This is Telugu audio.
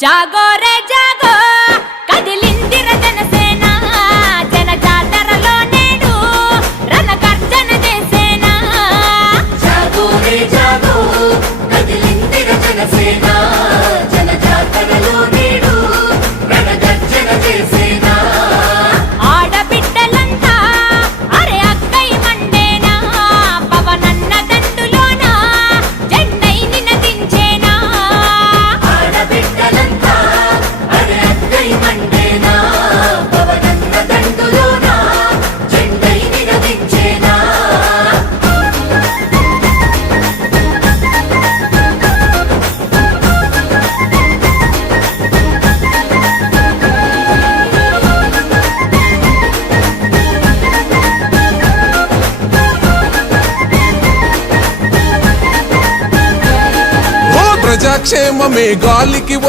జాగో రే జాగో కదిలిందిర జనసేన జన జాతరలో నేడు రణగర్జన చేసేనా జాగో రే జాగో కదిలిందిర జనసేన జన జాతరలో నేడు రణగర్జన చేసేనా ఆడబిడ్డలంతా అరే అక్కై మండేనా పవనన్న దండులోన జెండై నినదించేనా ఆడబిడ్డలంతా అరే అక్కై మండేనా పవనన్న దండులోన జెండై నినదించేనా ప్రజాక్షేమమే గాలికి